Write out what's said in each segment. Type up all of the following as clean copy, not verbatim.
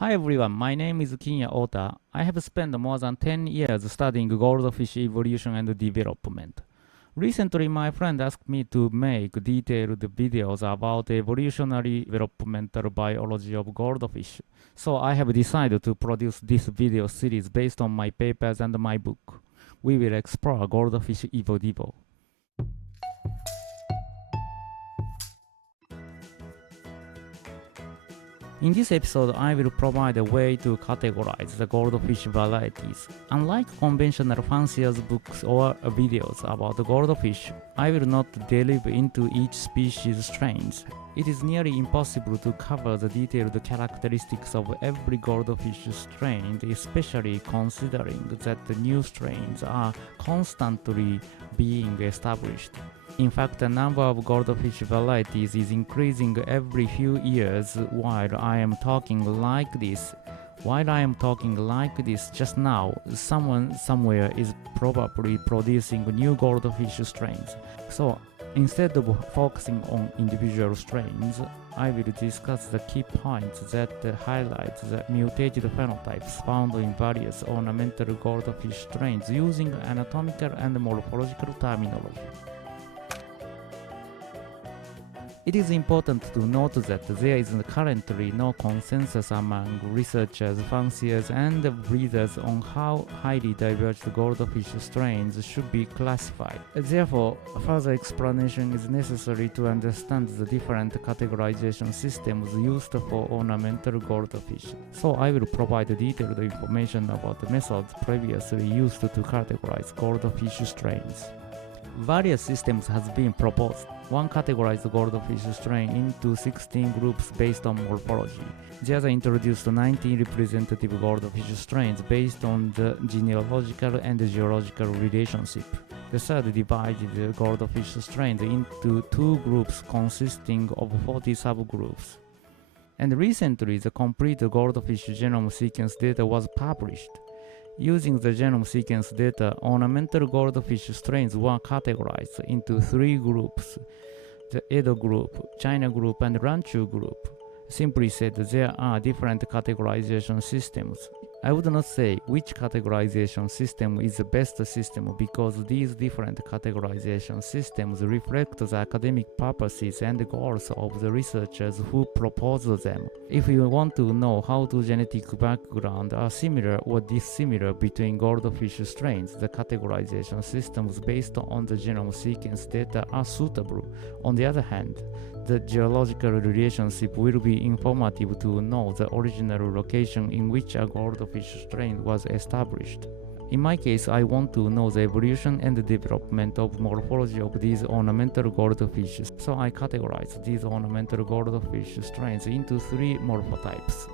Hi everyone, my name is Kinya Ota. I have spent more than 10 years studying goldfish evolution and development. Recently, my friend asked me to make detailed videos about evolutionary developmental biology of goldfish. So I have decided to produce this video series based on my papers and my book. We will explore Goldfish EvoDevo. In this episode, I will provide a way to categorize the goldfish varieties. Unlike conventional fanciers books or videos about goldfish, I will not delve into each species' strains. It is nearly impossible to cover the detailed characteristics of every goldfish strain, especially considering that the new strains are constantly being established. In fact, the number of goldfish varieties is increasing every few years while I am talking like this. Just now, someone somewhere is probably producing new goldfish strains. So, instead of focusing on individual strains, I will discuss the key points that highlight the mutated phenotypes found in various ornamental goldfish strains using anatomical and morphological terminology. It is important to note that there is currently no consensus among researchers, fanciers, and breeders on how highly diverged goldfish strains should be classified. Therefore, further explanation is necessary to understand the different categorization systems used for ornamental goldfish. So I will provide detailed information about the methods previously used to categorize goldfish strains. Various systems have been proposed. One categorized the goldfish strain into 16 groups based on morphology. The other introduced 19 representative goldfish strains based on the genealogical and geological relationship. The third divided the goldfish strains into two groups consisting of 40 subgroups. And recently, the complete goldfish genome sequence data was published. Using the genome sequence data, ornamental goldfish strains were categorized into three groups: the Edo group, China group, and Ranchu group. Simply said, there are different categorization systems. I would not say which categorization system is the best system because these different categorization systems reflect the academic purposes and goals of the researchers who propose them. If you want to know how the genetic background are similar or dissimilar between goldfish strains, the categorization systems based on the genome sequence data are suitable. On the other hand, the geological relationship will be informative to know the original location in which a goldfish strain was established. In my case, I want to know the evolution and development of morphology of these ornamental goldfish, so I categorize these ornamental goldfish strains into three morphotypes: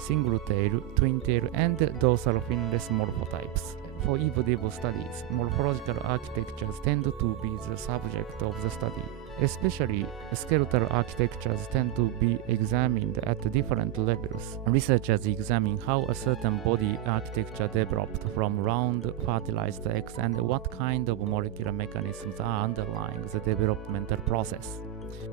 single-tail, twin-tail, and dorsal-finless morphotypes. For EvoDevo studies, morphological architectures tend to be the subject of the study. Especially, skeletal architectures tend to be examined at different levels. Researchers examine how a certain body architecture developed from round fertilized eggs and what kind of molecular mechanisms are underlying the developmental process.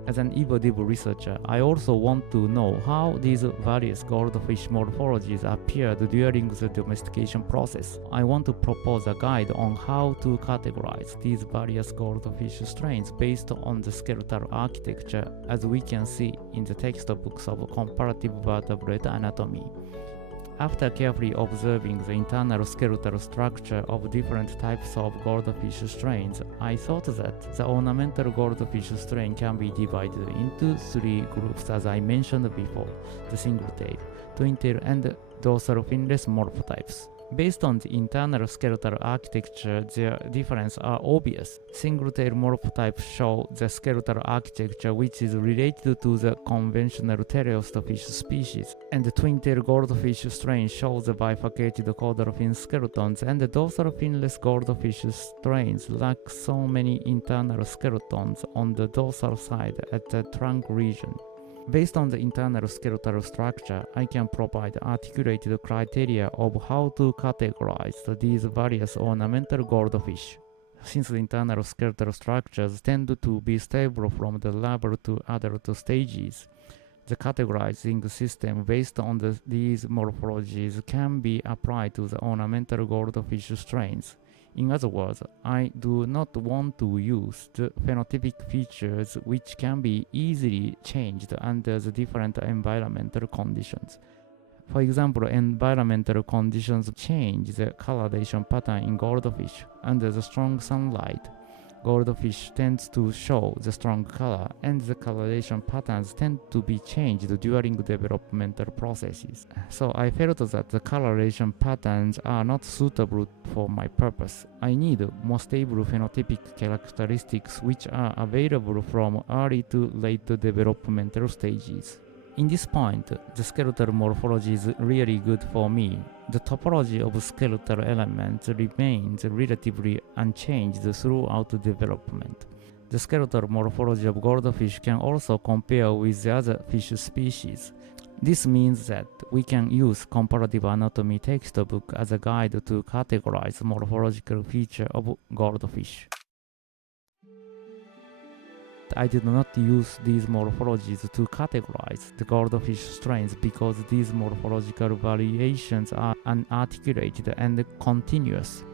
As an EvoDevo researcher, I also want to know how these various goldfish morphologies appeared during the domestication process. I want to propose a guide on how to categorize these various goldfish strains based on the skeletal architecture, as we can see in the textbooks of comparative vertebrate anatomy. After carefully observing the internal skeletal structure of different types of goldfish strains, I thought that the ornamental goldfish strain can be divided into three groups as I mentioned before: the single-tail, twin-tail, and dorsal-finless morphotypes. Based on the internal skeletal architecture, their differences are obvious. Single-tail morphotypes show the skeletal architecture which is related to the conventional teleostofish species, and the twin-tail goldfish strain shows the bifurcated caudal fin skeletons, and the dorsal-finless goldfish strains lack so many internal skeletons on the dorsal side at the trunk region. Based on the internal skeletal structure, I can provide articulated criteria of how to categorize these various ornamental goldfish. Since the internal skeletal structures tend to be stable from the larval to adult stages, The categorizing system based on these morphologies can be applied to the ornamental goldfish strains. In other words, I do not want to use the phenotypic features which can be easily changed under the different environmental conditions. For example, environmental conditions change the coloration pattern in goldfish. Under the strong sunlight, goldfish tends to show the strong color, and the coloration patterns tend to be changed during developmental processes. So I felt that the coloration patterns are not suitable for my purpose. I need more stable phenotypic characteristics which are available from early to late developmental stages. In this point, the skeletal morphology is really good for me. The topology of skeletal elements remains relatively unchanged throughout development. The skeletal morphology of goldfish can also compare with the other fish species. This means that we can use comparative anatomy textbook as a guide to categorize morphological feature of goldfish. I did not use these morphologies to categorize the goldfish strains because these morphological variations are unarticulated and continuous.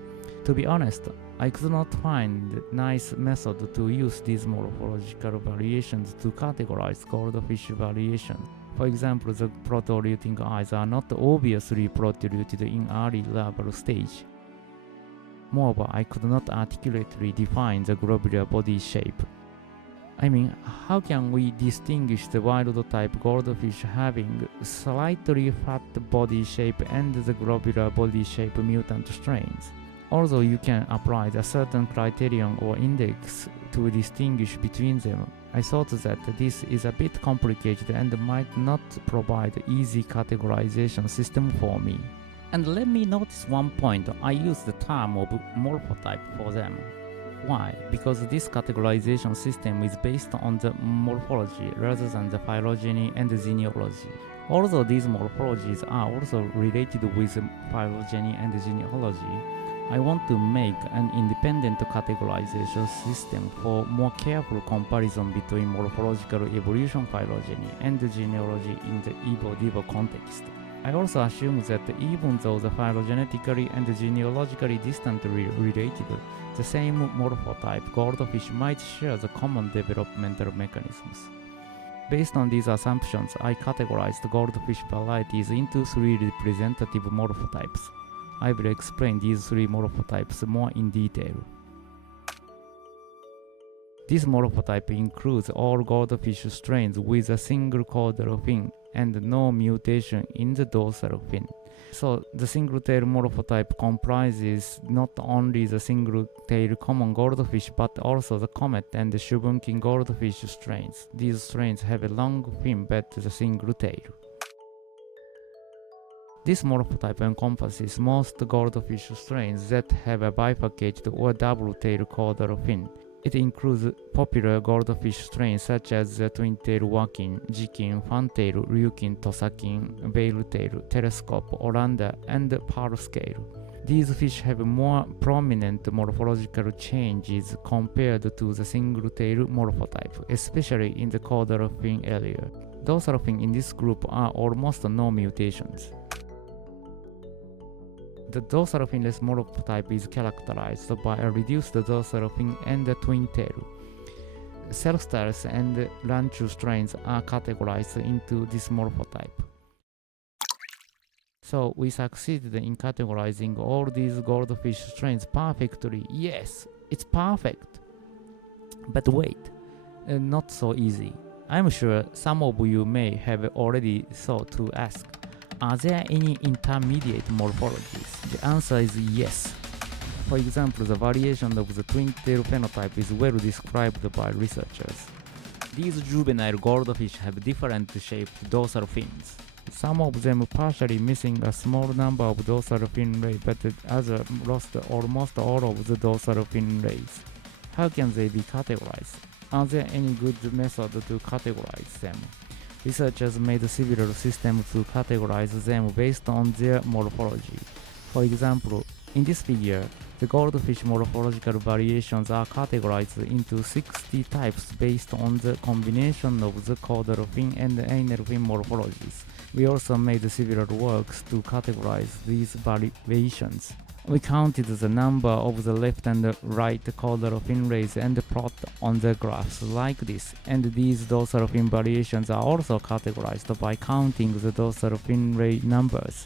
To be honest, I could not find a nice method to use these morphological variations to categorize goldfish variation. For example, the protruting eyes are not obviously protruded in early larval stage. Moreover, I could not articulately define the globular body shape. I mean, how can we distinguish the wild-type goldfish having slightly fat body shape and the globular body shape mutant strains? Although you can apply a certain criterion or index to distinguish between them, I thought that this is a bit complicated and might not provide easy categorization system for me. And let me notice one point, I use the term of morphotype for them. Why? Because this categorization system is based on the morphology rather than the phylogeny and the genealogy. Although these morphologies are also related with phylogeny and genealogy, I want to make an independent categorization system for more careful comparison between morphological evolution phylogeny and genealogy in the EvoDevo context. I also assume that even though the phylogenetically and genealogically distantly related, the same morphotype goldfish might share the common developmental mechanisms. Based on these assumptions, I categorized goldfish varieties into 3 representative morphotypes. I will explain these 3 morphotypes more in detail. This morphotype includes all goldfish strains with a single caudal fin and no mutation in the dorsal fin. So the single-tail morphotype comprises not only the single-tail common goldfish but also the comet and the shubunkin goldfish strains. These strains have a long fin but the single tail. This morphotype encompasses most goldfish strains that have a bifurcated or double-tail caudal fin. It includes popular goldfish strains such as the twin-tail wakin, jikin, fantail, ryukin, tosakin, veil-tail, telescope, oranda, and pearl scale. These fish have more prominent morphological changes compared to the single-tail morphotype, especially in the caudal fin area. Dorsal fin in this group are almost no mutations. The dorsal-finless morphotype is characterized by a reduced dorsal fin and a twin tail. Celstars and Ranchu strains are categorized into this morphotype. So we succeeded in categorizing all these goldfish strains perfectly. Yes, it's perfect. But wait, not so easy. I'm sure some of you may have already thought to ask, are there any intermediate morphologies? The answer is yes. For example, the variation of the twin-tail phenotype is well described by researchers. These juvenile goldfish have different shaped dorsal fins. Some of them partially missing a small number of dorsal fin rays, but others lost almost all of the dorsal fin rays. How can they be categorized? Are there any good method to categorize them? Researchers made several systems to categorize them based on their morphology. For example, in this figure, The goldfish morphological variations are categorized into 60 types based on the combination of the caudal fin and anal fin morphologies. We also made several works to categorize these variations. We counted the number of the left and right caudal fin rays and plot on the graphs like this, and these dorsal fin variations are also categorized by counting the dorsal fin ray numbers.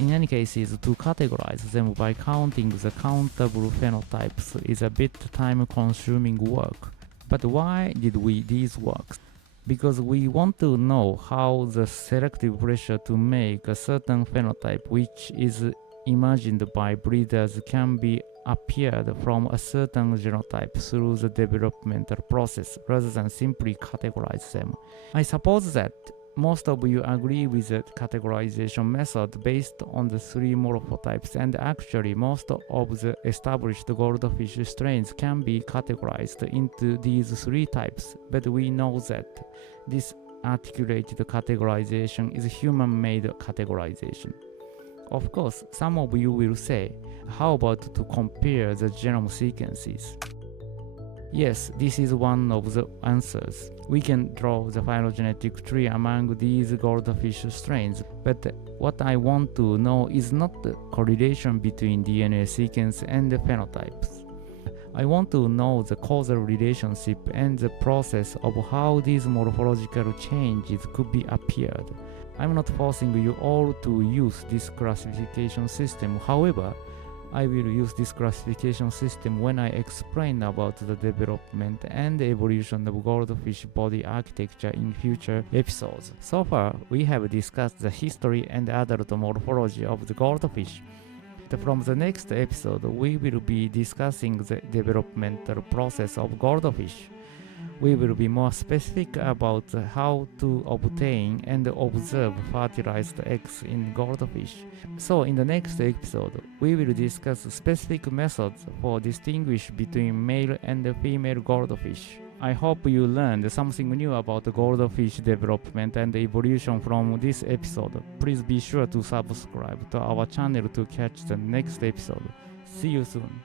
In any cases, to categorize them by counting the countable phenotypes is a bit time-consuming work. But why did we these works? Because we want to know how the selective pressure to make a certain phenotype, which is imagined by breeders, can be appeared from a certain genotype through the developmental process rather than simply categorize them. I suppose that most of you agree with the categorization method based on the three morphotypes, and actually most of the established goldfish strains can be categorized into these three types, but we know that this articulated categorization is human-made categorization. Of course, some of you will say, how about to compare the genome sequences? Yes, this is one of the answers. We can draw the phylogenetic tree among these goldfish strains, but what I want to know is not the correlation between DNA sequence and the phenotypes. I want to know the causal relationship and the process of how these morphological changes could be appeared. I'm not forcing you all to use this classification system. However, I will use this classification system when I explain about the development and evolution of goldfish body architecture in future episodes. So far, we have discussed the history and adult morphology of the goldfish. From the next episode, we will be discussing the developmental process of goldfish. We will be more specific about how to obtain and observe fertilized eggs in goldfish. So in the next episode, we will discuss specific methods for distinguish between male and female goldfish. I hope you learned something new about goldfish development and evolution from this episode. Please be sure to subscribe to our channel to catch the next episode. See you soon.